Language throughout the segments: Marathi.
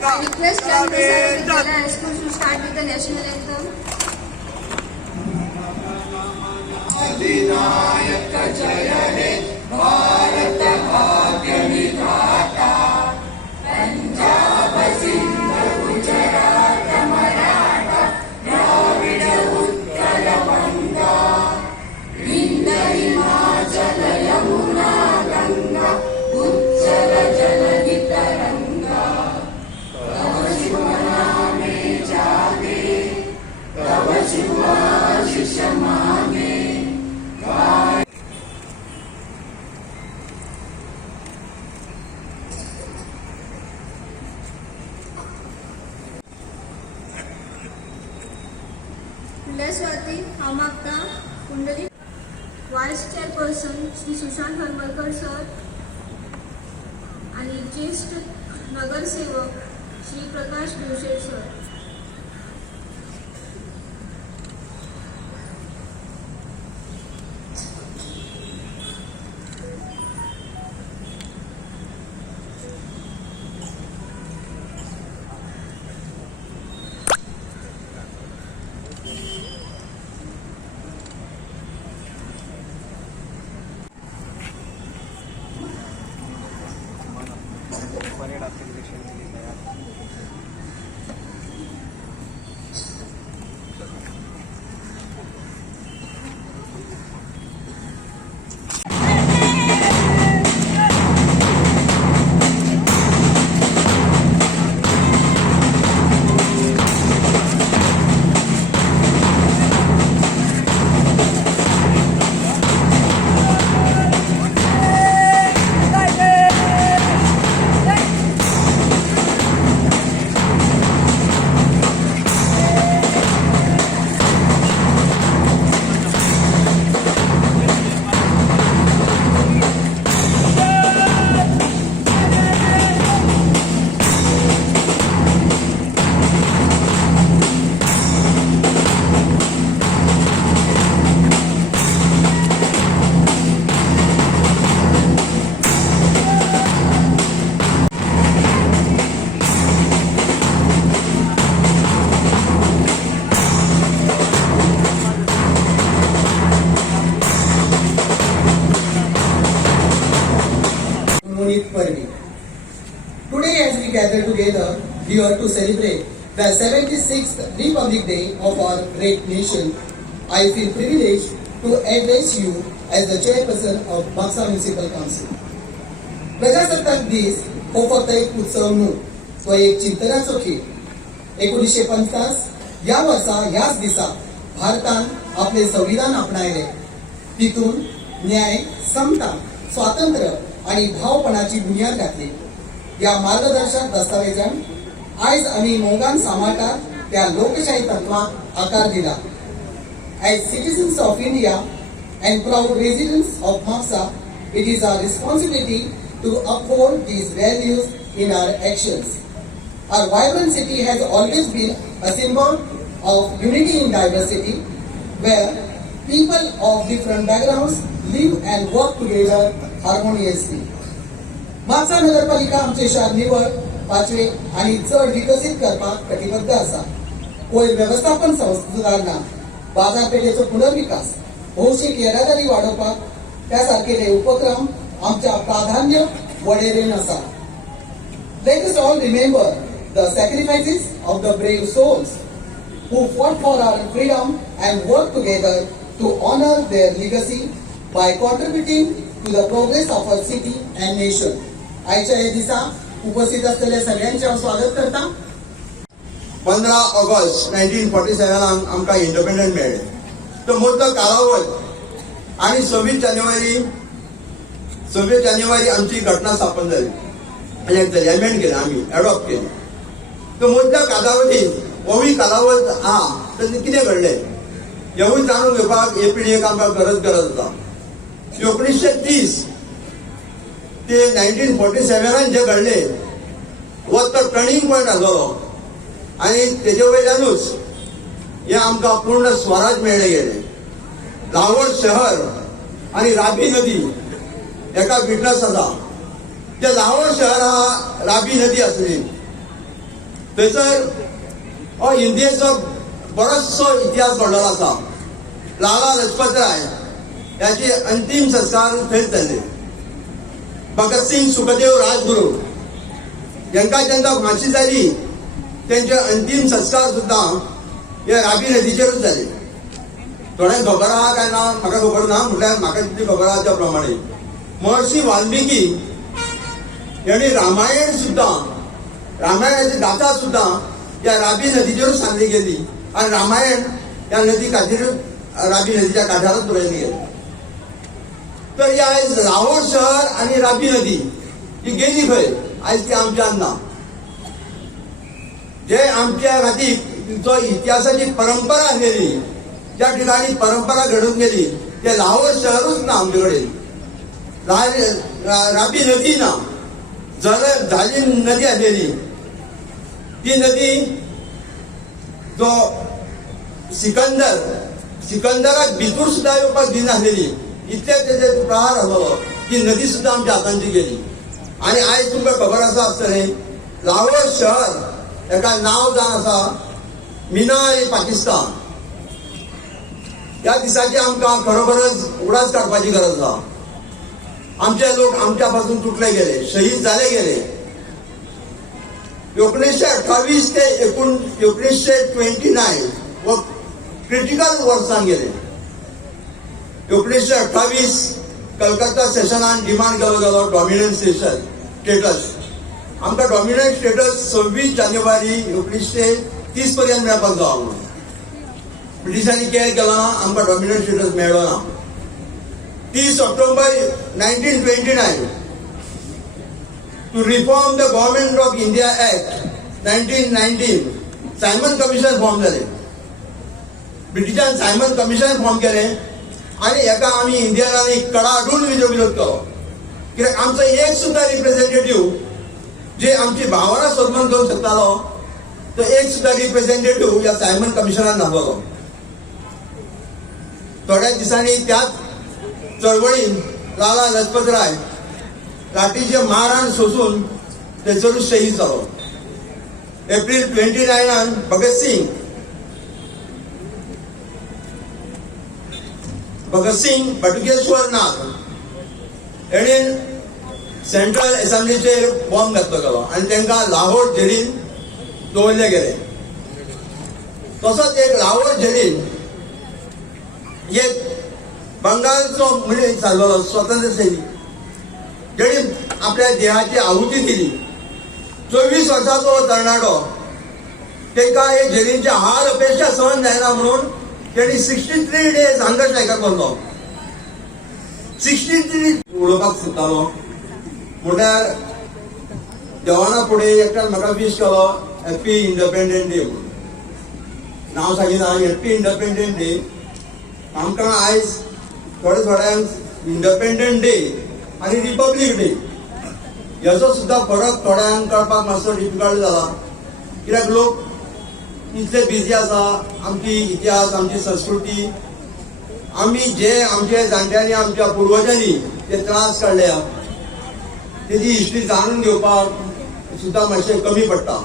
I request young Desai Vidyalaya High School to start with the national anthem. अधिनायक जय हे भारत भाग्य विधाता पंजाब सिंध गुजरात मराठा द्राविड उत्कल बंगा विंध्य हिमाचल यमुना गंगा उच्चल जलधि तरंगा तव शुभ नामे जागे तव शुभ आशीष मांगे. स्वाती हामागता कुंडली vice chairperson Shri Sushant Haramalkar sir आणि ज्येष्ठ नगरसेवक Shri Prakash दिवशे sir. Today, as we gather together here to celebrate the 76th Republic Day of our great nation, I feel privileged to address you as the chairperson of Buxa Municipal Council. प्रजासत्ताक दीस हो फक्त एक उत्सव न्हू, तो एक चिंतनाचो खेळ. 1950 या वर्सा ह्याच दिसा भारतान आपले संविधान आपणायले. तितून न्याय, समता, स्वातंत्र्य आणि भावपणाची बुनियाद घातली. या मार्गदर्शक दस्तावेजान आयज आमी मोगान सांबाळटात त्या लोकशाही तत्वाक आकार दिला. As citizens of India and proud residents of Buxa, it is our responsibility to uphold these values in our actions. Our vibrant city has always been a symbol of unity in diversity, where people of different backgrounds live and work together harmoniously. Mapusa नगरपालिका आमचे शार निवळ, पाचवे आणि चड विकसित करपाक कटिबद्ध आसा. कोयर व्यवस्थापन सुदारणा, बाजारपेठेचो पुनर्विकास, भौशीक येरादारी वाडोवपाक त्या सारकेले उपक्रम आमच्या प्राधान्य वळेरेन आसा. Let us all remember the sacrifices of the brave souls who fought for our freedom and work together to honor their legacy by contributing to the progress of our city and nation. आजच्या या दिसा उपस्थित असलेल्या सगळ्यांचे हांव स्वागत करता. 15 ऑगस्ट 1947 आमकां इंडिपेंडन्स मेळ्ळें. तो मदलो कालावध आनी 26 जानेवारी आमची घटना स्थापन जाली आनी एक जजमेंट केलें, आमी एडॉप्ट केली. तो मदल्या कालावधीन होय कालावध तातूंत कितें घडलें हेवूय जाणून घेवपाक हे पिळगेक आमकां गरज आसा. 1930 ते 1947 जे घडलें हो तो टर्निंग पॉयंट आसलो आनी तेजे वयल्यानूच हे आमकां पूर्ण स्वराज मेळ्ळें गेलें. लाहोर शहर आनी राबी नदी एका विटनस आसा. ते लाहोर शहर राबी नदी आसली थंयसर हो इंडियेचो बरोचसो इतिहास घडलेलो आसा. लाला लजपत राय याचे अंतिम संस्कार थंयच जाल्ले. भगतसिंग, सुखदेव, राजगुरू यांका जेन्ना फांशी जाली त्यांचे अंतिम संस्कार सुद्धा हे राबी नदीचेरूच जाले. थोड्यांक खबर आहा काय ना म्हाका खबर ना, म्हटल्यार म्हाका जितली खबर आहा त्या प्रमाणे महर्षी वाल्मिकी यांनी रामायण सुद्धा, रामायणाची गाथा सुद्धा या राबी नदीचेरूच सांगली गेली आणि रामायण या नदी खातीर राबी नदीच्या काठारच बरयली गेली. तर ही आयज लाहोर शहर आणि राबी नदी ही गेली खंय, आयज ती आमच्यान ना. जे आमच्या खातीर जो इतिहासाची परंपरा आसलेली, ज्या ठिकाणी परंपरा घडून गेली ते लाहोर शहरूच ना आमचे कडेन. राबी नदी ना, झाली नदी आसलेली ती नदी जो सिकंदराक भितूर सुद्धा येवपाक दिनासलेली, इतले तेजे प्रहार आसलो. ती नदी सुद्धा आमच्या हातांची गेली. आणि आयज तुमकां खबर आसा आसतलें लाहोर शहर हेका नांव जावन आसा मिनार पाकिस्तान. त्या दिसाची आमकां खरोखरच उडास काडपाची गरज आसा. आमचे लोक आमच्या पासून तुटले गेले, शहीद जाले गेले. 1928 ते 1929 व क्रिटिकल वर्सान गेले. 1928 कलकत्ता सेशनान डिमांड केलो गेलो डॉमिनंट स्टेटस. आमकां डॉमिनंट स्टेटस 26 जानेवारी 1930 पर्यंत मेळपाक जावो म्हणून. ब्रिटिशांनी केअर केलो ना, आमकां डॉमिनंट स्टेटस मेळ्ळो ना. 30 October 1929 to reform the Government of India Act 1919 Simon commission form जाले. ब्रिटिशान सायमन कमिशन फॉर्म केले आणि हेका आमी इंडियनांनी कडाडून विरोध केलो. कित्याक आमचो एक सुद्धा रिप्रेझेंटेटिव्ह जे आमची भावना सन्मान करूंक शकतालो तो एक सुद्धा रिप्रेझेंटेटिव्ह या सायमन कमिशनान नासलो. थोड्या दिसांनी त्याच चळवळीन लाला लजपत राय लाठीचे मारान सोसून थंयसरूच शहीद जालो. एप्रिल 29 भगतसिंग बटुकेश्वर नाग हेणे सेंट्रल असेंब्लीचेर बॉम्ब घातलो गेलो आणि तांकां लाहोर जेलीन दवरले गेले. तसोच एक लाहोर जेलीन एक बंगालचो मनीस जाल्लो स्वतंत्र सैनीक जेणे आपल्या देहाची आहुती दिली. 24 वर्साचो तरणाटो तांकां हे जेलींचे हाल अपेक्षा सहन जायना म्हणून तेणी 63 days हंगर स्ट्रायकाक बसलो. 63 उडोवपाक सोदतालो. म्हटल्यार देवाना फुडें एकट्यान म्हाका विश केलो हॅप्पी इंडिपेंडंट डे म्हणून. नांव सांगिना हॅप्पी इंडिपेंडंट डे. आमकां आयज थोड्यांक इंडिपेंडंट डे आणि रिपब्लीक डे हेचो सुद्धा फरक थोड्यांक कळपाक मातसो डिफिकल्ट जाला. कित्याक लोक इतले बिजी आसा. आमची इतिहास, आमची संस्कृती, आमी जे आमच्या जाणट्यांनी, आमच्या पुर्वजांनी जे त्रास काडल्या तेजी हिस्ट्री जाणून घेवपाक सुद्धा मातशें कमी पडटा.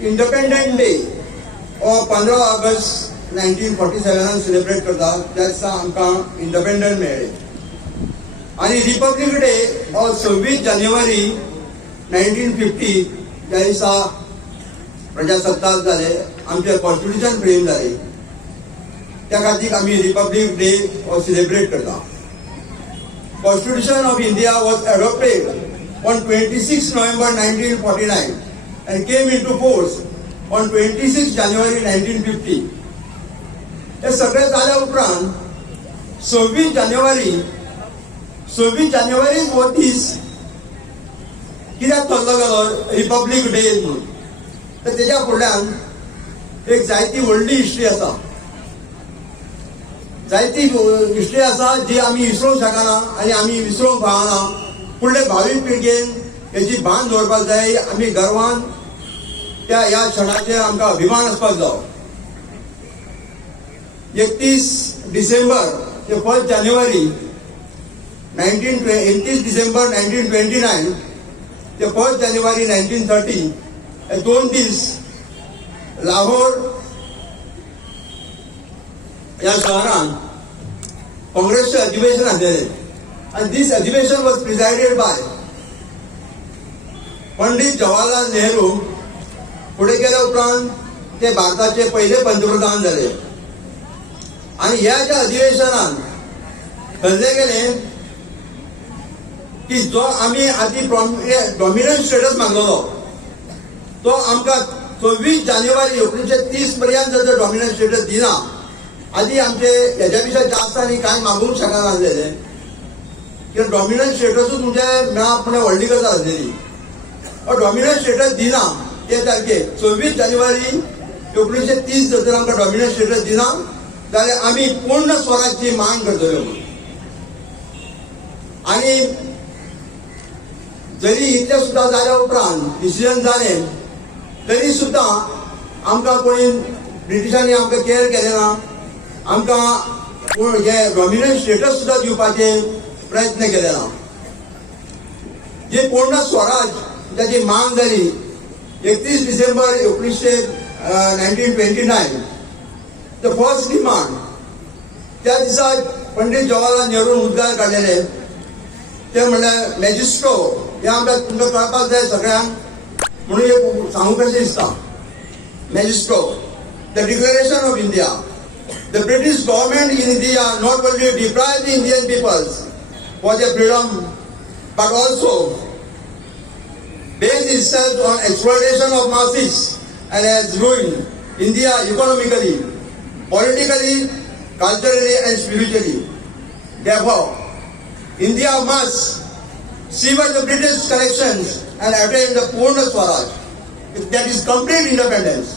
इंडिपेंडंट डे हो 15 ऑगस्ट 1947 सेलिब्रेट करता. त्या दिसा आमकां इंडिपेंडंट मेळ्ळें. आणि रिपब्लीक डे हो 26 जानेवारी 1950 त्या दिसा प्रजासत्ताक जाले, आमचे कॉन्स्टिट्यूशन फ्रेम जाले. त्या खातीर आमी रिपब्लीक डे हो सेलिब्रेट करता. Constitution of India was adopted on 26 November 1949 and came into force on 26 January 1950. हे सगळे जाल्या उपरांत 26 जानेवारी हो दीस कित्याक धरलो गेलो रिपब्लीक डे म्हणून. तर तेच्या फुडल्यान एक जायती व्हडली हिस्ट्री आसा. जायती हिस्ट्री आसा जी आमी विसरूंक शकना आनी आमी विसरूंक फावना. फुडले भावी पिळगेन हेची भान दवरपाक जाय. आमी गर्वान त्या ह्या क्षणाचेर आमकां अभिमान आसपाक जाय. 31 डिसेंबर ते 1 जानेवारी 31 डिसेंबर 1929 ते 1 जानेवारी 1930 हे 2 दीस लाहोर ह्या शहरान काँग्रेसचे अधिवेशन आसलेलें आणि दिस अधिवेशन वॉज प्रिसायडेड बाय पंडित जवाहरलाल नेहरू. पुढे गेल्या उपरांत ते भारताचे पहिले पंतप्रधान झाले आणि ह्या ज्या अधिवेशनान ठरले गेले की जो आम्ही आधी डॉमिनंट स्टेटस मागलेलो तो आमकां 26 जानेवारी 1930 पर्यंत जर डॉमिनंट स्टेटस दिना आधी आमचे हेच्या पेक्षा जास्त आनी कांय मागूंक शकनासलेले कित्याक डॉमिनंट स्टेटसूच म्हणजे मेळप म्हणजे व्हडली गजाल आसलेली. डॉमिनंट स्टेटस दिना ते तारखे 26 जानेवारी 1930 जर आमकां डॉमिनंट स्टेटस दिना जाल्यार आमी पूर्ण स्वराजची मांग करतल्यो. आणि जरी इतले सुद्धा जाल्या उपरांत डिसिजन जालें तरी सुद्धा आमकां कोणी ब्रिटिशांनी आमकां केअर केलें ना. आमकां हे डॉमिनंट स्टेटस सुद्धा दिवपाचे प्रयत्न केले ना. जे पूर्ण स्वराज त्याची मांग जाली 31 डिसेंबर 1929 द फर्स्ट डिमांड त्या दिसा पंडित जवाहरलाल नेहरून उद्गार काडलेले ते म्हणल्यार मॅजिस्ट्रो हे आमकां तुमकां कळपाक जाय सगळ्यांक म्हणून एक सांगू कशें दिसता. मॅजिस्ट्रो the declaration of India the British government in India not only deprive the Indian peoples for their freedom but also based itself on exploitation of masses and has ruined India economically, politically, culturally and spiritually. Therefore, India must sever the British connections and attain the Purna Swaraj, that is complete independence.